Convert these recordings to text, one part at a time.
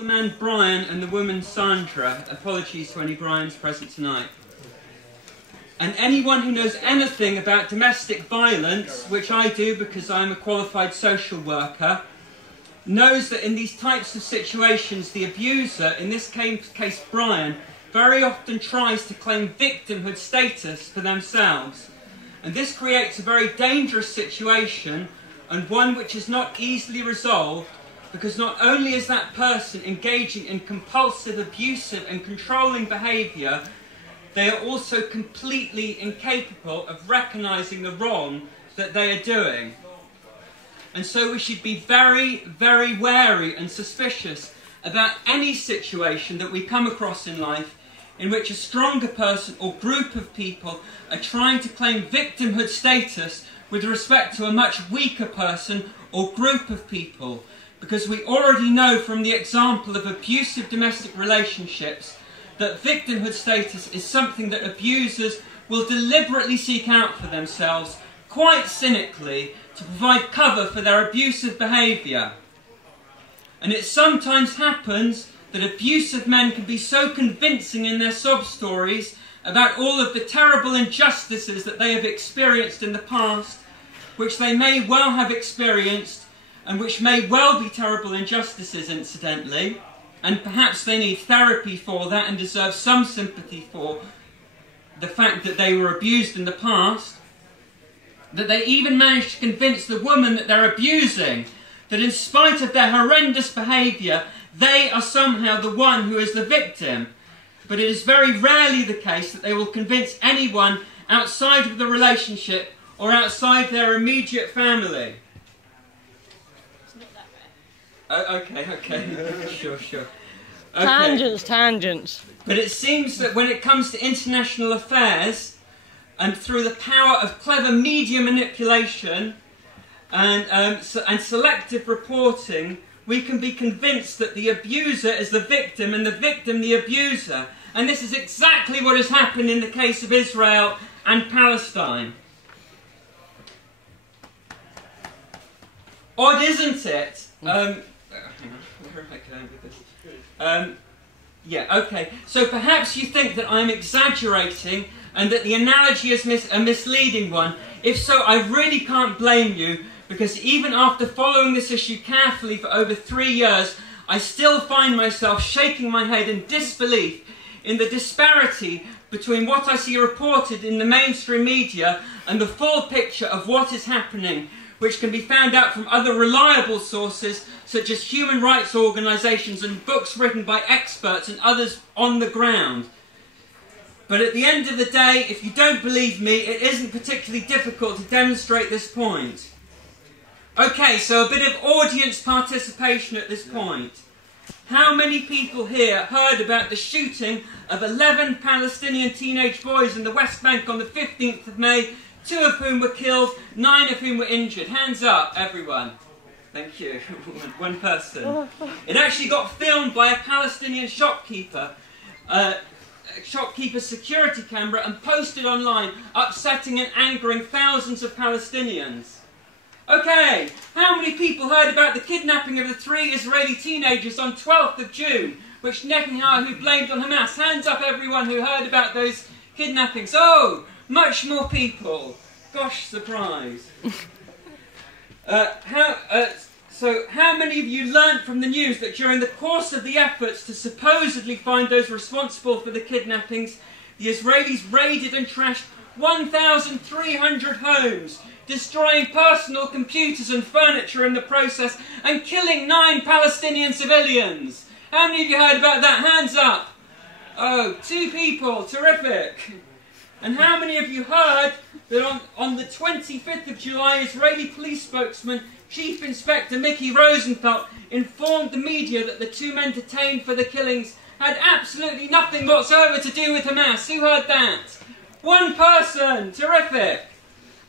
The man Brian and the woman Sandra. Apologies to any Brians present tonight. And anyone who knows anything about domestic violence, which I do because I'm a qualified social worker, knows that in these types of situations, the abuser, in this case Brian, very often tries to claim victimhood status for themselves. And this creates a very dangerous situation, and one which is not easily resolved, because not only is that person engaging in compulsive, abusive and controlling behaviour, they are also completely incapable of recognising the wrong that they are doing. And so we should be very, very wary and suspicious about any situation that we come across in life in which a stronger person or group of people are trying to claim victimhood status with respect to a much weaker person or group of people. Because we already know from the example of abusive domestic relationships that victimhood status is something that abusers will deliberately seek out for themselves, quite cynically, to provide cover for their abusive behaviour. And it sometimes happens that abusive men can be so convincing in their sob stories about all of the terrible injustices that they have experienced in the past, which they may well have experienced, and which may well be terrible injustices, incidentally, and perhaps they need therapy for that and deserve some sympathy for the fact that they were abused in the past, that they even manage to convince the woman that they're abusing that in spite of their horrendous behaviour, they are somehow the one who is the victim. But it is very rarely the case that they will convince anyone outside of the relationship or outside their immediate family. It's not that rare. Okay. Sure. Okay. Tangents. But it seems that when it comes to international affairs, and through the power of clever media manipulation and selective reporting, we can be convinced that the abuser is the victim and the victim the abuser. And this is exactly what has happened in the case of Israel and Palestine. Odd, isn't it? Hang on, where am I going with this? Yeah, okay. So perhaps you think that I'm exaggerating and that the analogy is a misleading one. If so, I really can't blame you, because even after following this issue carefully for over 3 years, I still find myself shaking my head in disbelief in the disparity between what I see reported in the mainstream media and the full picture of what is happening, which can be found out from other reliable sources such as human rights organisations and books written by experts and others on the ground. But at the end of the day, if you don't believe me, it isn't particularly difficult to demonstrate this point. Okay, so a bit of audience participation at this point. How many people here heard about the shooting of 11 Palestinian teenage boys in the West Bank on the 15th of May, 2 of whom were killed, 9 of whom were injured? Hands up, everyone. Thank you. One person. It actually got filmed by a Palestinian shopkeeper, shopkeeper's security camera, and posted online, upsetting and angering thousands of Palestinians. Okay, how many people heard about the kidnapping of the 3 Israeli teenagers on 12th of June, which Netanyahu blamed on Hamas? Hands up, everyone who heard about those kidnappings. Oh, much more people. Gosh, surprise. So how many of you learnt from the news that during the course of the efforts to supposedly find those responsible for the kidnappings, the Israelis raided and trashed 1,300 homes, destroying personal computers and furniture in the process, and killing 9 Palestinian civilians? How many of you heard about that? Hands up. Oh, 2 people. Terrific. And how many of you heard that on the 25th of July, Israeli police spokesman Chief Inspector Mickey Rosenfeld informed the media that the 2 men detained for the killings had absolutely nothing whatsoever to do with Hamas? Who heard that? 1 person. Terrific.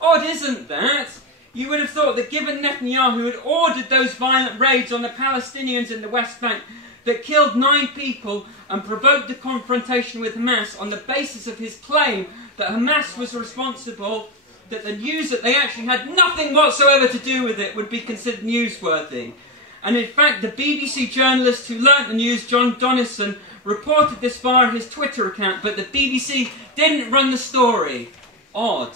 Odd, isn't that? You would have thought that given Netanyahu had ordered those violent raids on the Palestinians in the West Bank that killed 9 people and provoked the confrontation with Hamas on the basis of his claim that Hamas was responsible, that the news that they actually had nothing whatsoever to do with it would be considered newsworthy. And in fact, the BBC journalist who learnt the news, John Donison, reported this via his Twitter account, but the BBC didn't run the story. Odd.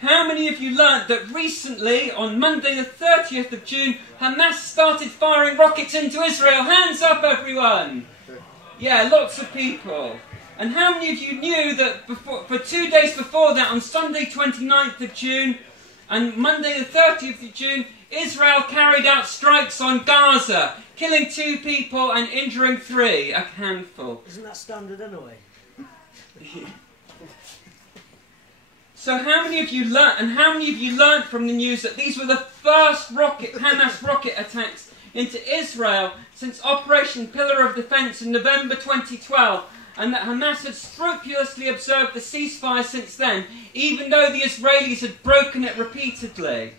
How many of you learnt that recently, on Monday the 30th of June, Hamas started firing rockets into Israel? Hands up, everyone! Yeah, lots of people. And how many of you knew that for 2 days before that, on Sunday 29th of June and Monday the 30th of June, Israel carried out strikes on Gaza, killing 2 people and injuring 3, a handful. Isn't that standard anyway? So how many of you learnt from the news that these were the first Hamas rocket attacks into Israel since Operation Pillar of Defence in November 2012, and that Hamas had scrupulously observed the ceasefire since then, even though the Israelis had broken it repeatedly?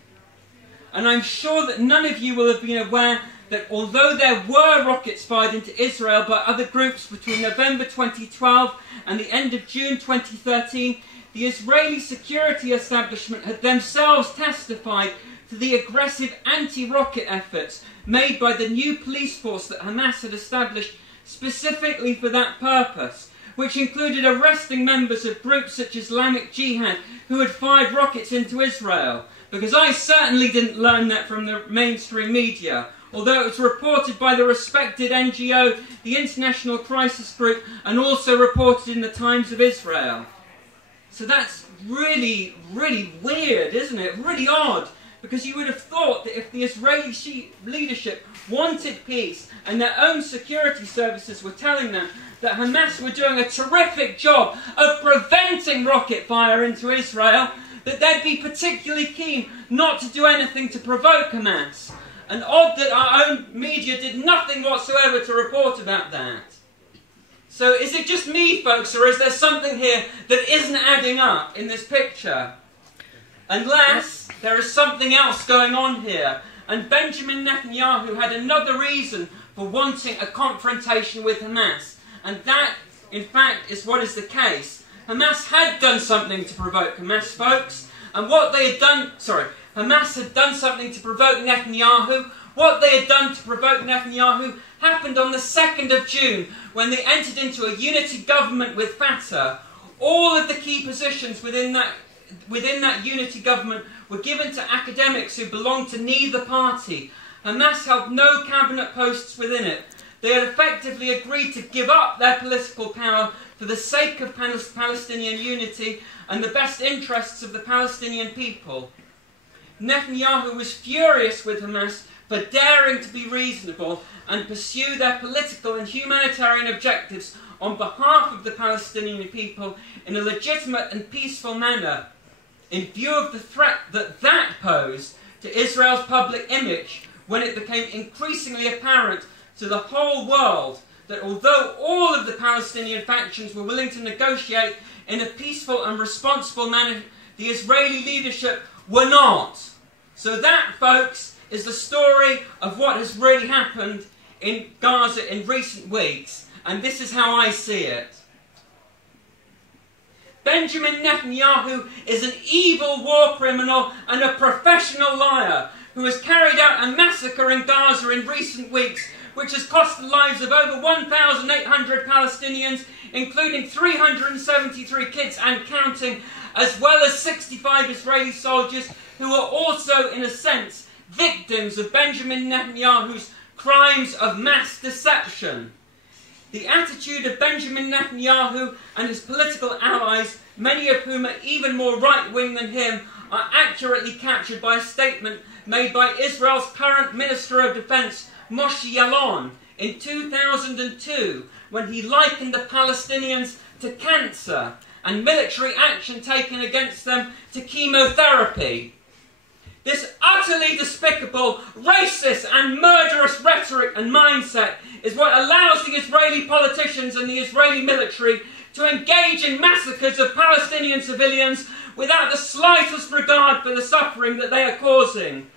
And I'm sure that none of you will have been aware that although there were rockets fired into Israel by other groups between November 2012 and the end of June 2013, the Israeli security establishment had themselves testified to the aggressive anti-rocket efforts made by the new police force that Hamas had established specifically for that purpose, which included arresting members of groups such as Islamic Jihad who had fired rockets into Israel. Because I certainly didn't learn that from the mainstream media, although it was reported by the respected NGO, the International Crisis Group, and also reported in the Times of Israel. So that's really, really weird, isn't it? Really odd. Because you would have thought that if the Israeli leadership wanted peace and their own security services were telling them that Hamas were doing a terrific job of preventing rocket fire into Israel, that they'd be particularly keen not to do anything to provoke Hamas. And odd that our own media did nothing whatsoever to report about that. So is it just me, folks, or is there something here that isn't adding up in this picture? Unless there is something else going on here. And Benjamin Netanyahu had another reason for wanting a confrontation with Hamas. And that, in fact, is what is the case. Hamas had done something to provoke Hamas, folks. And what they had done... Hamas had done something to provoke Netanyahu. What they had done to provoke Netanyahu happened on the 2nd of June, when they entered into a unity government with Fatah. All of the key positions within that unity government were given to academics who belonged to neither party. Hamas held no cabinet posts within it. They had effectively agreed to give up their political power for the sake of Palestinian unity and the best interests of the Palestinian people. Netanyahu was furious with Hamas for daring to be reasonable and pursue their political and humanitarian objectives on behalf of the Palestinian people in a legitimate and peaceful manner, in view of the threat that posed to Israel's public image when it became increasingly apparent to the whole world that although all of the Palestinian factions were willing to negotiate in a peaceful and responsible manner, the Israeli leadership were not. So that, folks, is the story of what has really happened in Gaza in recent weeks. And this is how I see it. Benjamin Netanyahu is an evil war criminal and a professional liar who has carried out a massacre in Gaza in recent weeks, which has cost the lives of over 1,800 Palestinians, including 373 kids and counting, as well as 65 Israeli soldiers who are also, in a sense, victims of Benjamin Netanyahu's crimes of mass deception. The attitude of Benjamin Netanyahu and his political allies, many of whom are even more right-wing than him, are accurately captured by a statement made by Israel's current Minister of Defense, Moshe Yaalon, in 2002, when he likened the Palestinians to cancer and military action taken against them to chemotherapy. This utterly despicable, racist and murderous rhetoric and mindset is what allows the Israeli politicians and the Israeli military to engage in massacres of Palestinian civilians without the slightest regard for the suffering that they are causing.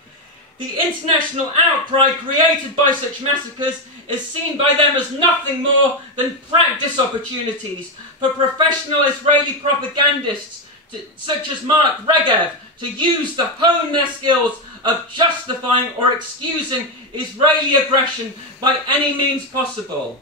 The international outcry created by such massacres is seen by them as nothing more than practice opportunities for professional Israeli propagandists such as Mark Regev to hone their skills of justifying or excusing Israeli aggression by any means possible.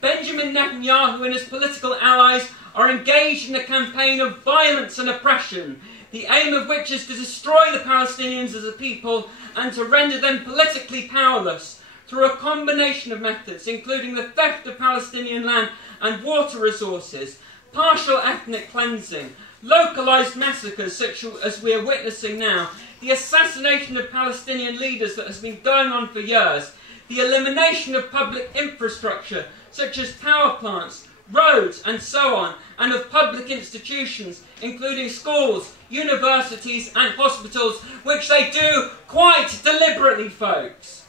Benjamin Netanyahu and his political allies are engaged in a campaign of violence and oppression, the aim of which is to destroy the Palestinians as a people and to render them politically powerless through a combination of methods, including the theft of Palestinian land and water resources, partial ethnic cleansing, localised massacres such as we are witnessing now, the assassination of Palestinian leaders that has been going on for years, the elimination of public infrastructure such as power plants, roads and so on, and of public institutions, including schools, universities and hospitals, which they do quite deliberately, folks.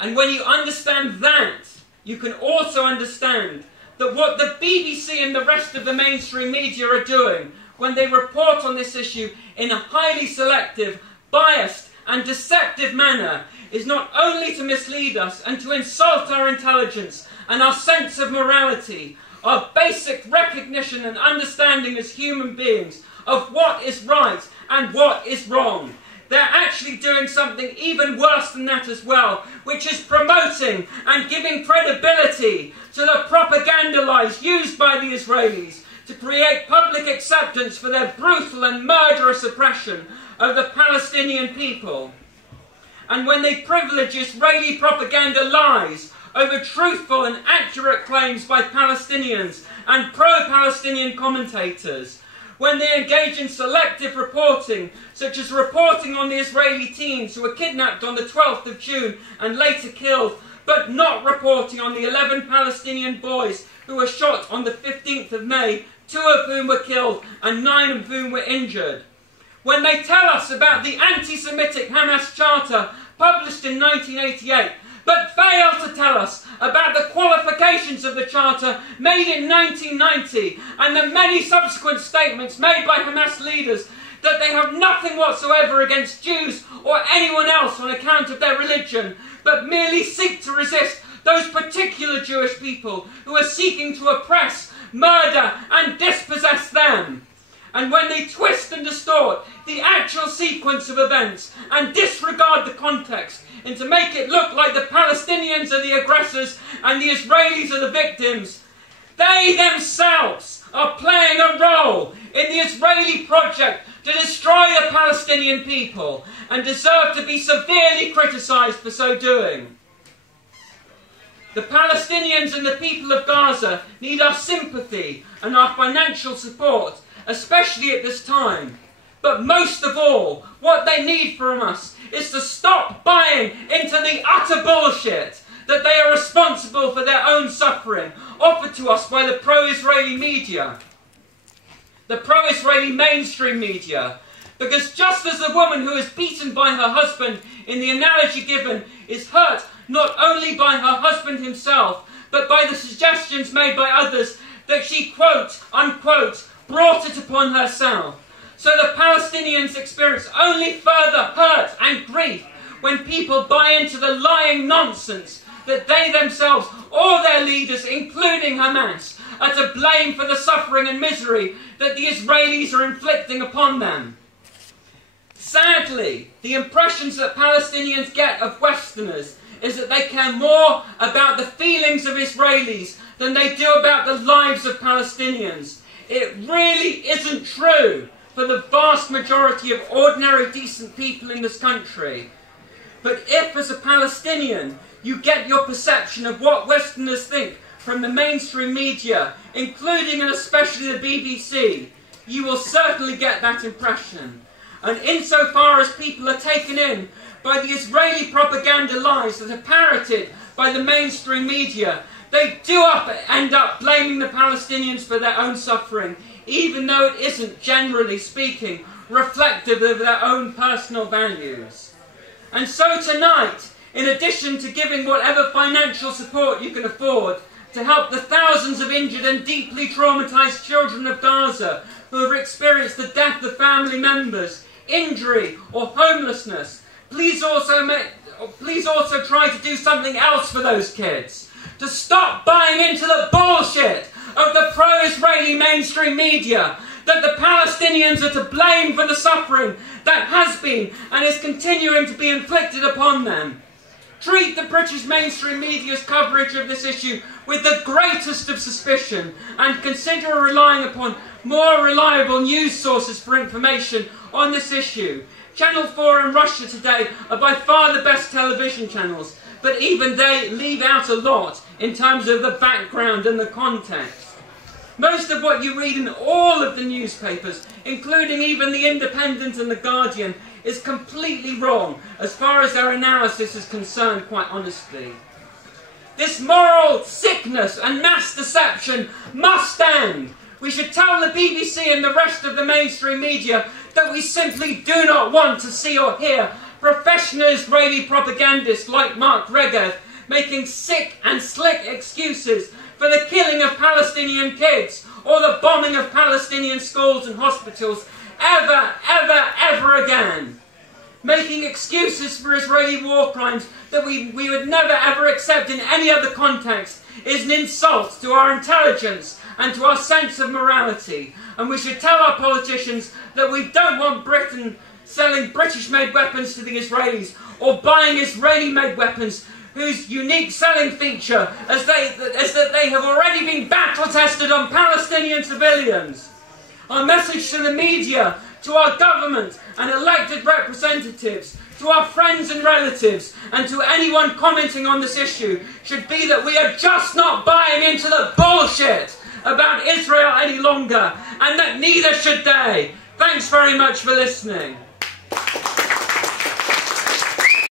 And when you understand that, you can also understand that what the BBC and the rest of the mainstream media are doing when they report on this issue in a highly selective, biased and deceptive manner is not only to mislead us and to insult our intelligence and our sense of morality, our basic recognition and understanding as human beings of what is right and what is wrong. They're actually doing something even worse than that as well, which is promoting and giving credibility to the propaganda lies used by the Israelis to create public acceptance for their brutal and murderous oppression of the Palestinian people. And when they privilege Israeli propaganda lies over truthful and accurate claims by Palestinians and pro-Palestinian commentators, when they engage in selective reporting, such as reporting on the Israeli teens who were kidnapped on the 12th of June and later killed, but not reporting on the 11 Palestinian boys who were shot on the 15th of May, 2 of whom were killed and 9 of whom were injured. When they tell us about the anti-Semitic Hamas Charter published in 1988, but fail to tell us about the qualifications of the Charter made in 1990 and the many subsequent statements made by Hamas leaders that they have nothing whatsoever against Jews or anyone else on account of their religion, but merely seek to resist those particular Jewish people who are seeking to oppress, murder and dispossess them. And when they twist and distort the actual sequence of events and disregard the context and to make it look like the Palestinians are the aggressors and the Israelis are the victims, they themselves are playing a role in the Israeli project to destroy the Palestinian people and deserve to be severely criticised for so doing. The Palestinians and the people of Gaza need our sympathy and our financial support, especially at this time. But most of all, what they need from us is to stop buying into the utter bullshit that they are responsible for their own suffering offered to us by the pro-Israeli media, the pro-Israeli mainstream media. Because just as the woman who is beaten by her husband in the analogy given is hurt not only by her husband himself, but by the suggestions made by others that she, quote, unquote, brought it upon herself. So the Palestinians experience only further hurt and grief when people buy into the lying nonsense that they themselves or their leaders, including Hamas, are to blame for the suffering and misery that the Israelis are inflicting upon them. Sadly, the impressions that Palestinians get of Westerners is that they care more about the feelings of Israelis than they do about the lives of Palestinians. It really isn't true for the vast majority of ordinary decent people in this country. But if, as a Palestinian, you get your perception of what Westerners think from the mainstream media, including and especially the BBC, you will certainly get that impression. And insofar as people are taken in by the Israeli propaganda lies that are parroted by the mainstream media, they do end up blaming the Palestinians for their own suffering, even though it isn't, generally speaking, reflective of their own personal values. And so tonight, in addition to giving whatever financial support you can afford to help the thousands of injured and deeply traumatised children of Gaza who have experienced the death of family members, injury or homelessness, please also try to do something else for those kids. To stop buying into the bullshit of the pro-Israeli mainstream media that the Palestinians are to blame for the suffering that has been and is continuing to be inflicted upon them. Treat the British mainstream media's coverage of this issue with the greatest of suspicion and consider relying upon more reliable news sources for information on this issue. Channel 4 and Russia Today are by far the best television channels, but even they leave out a lot in terms of the background and the context. Most of what you read in all of the newspapers, including even The Independent and The Guardian, is completely wrong as far as their analysis is concerned, quite honestly. This moral sickness and mass deception must end. We should tell the BBC and the rest of the mainstream media that we simply do not want to see or hear professional Israeli propagandists like Mark Regev making sick and slick excuses for the killing of Palestinian kids or the bombing of Palestinian schools and hospitals ever again. Making excuses for Israeli war crimes that we would never ever accept in any other context is an insult to our intelligence and to our sense of morality. And we should tell our politicians that we don't want Britain selling British-made weapons to the Israelis or buying Israeli-made weapons whose unique selling feature is that they have already been battle-tested on Palestinian civilians. Our message to the media, to our government and elected representatives, to our friends and relatives, and to anyone commenting on this issue should be that we are just not buying into the bullshit about Israel any longer, and that neither should they. Thanks very much for listening.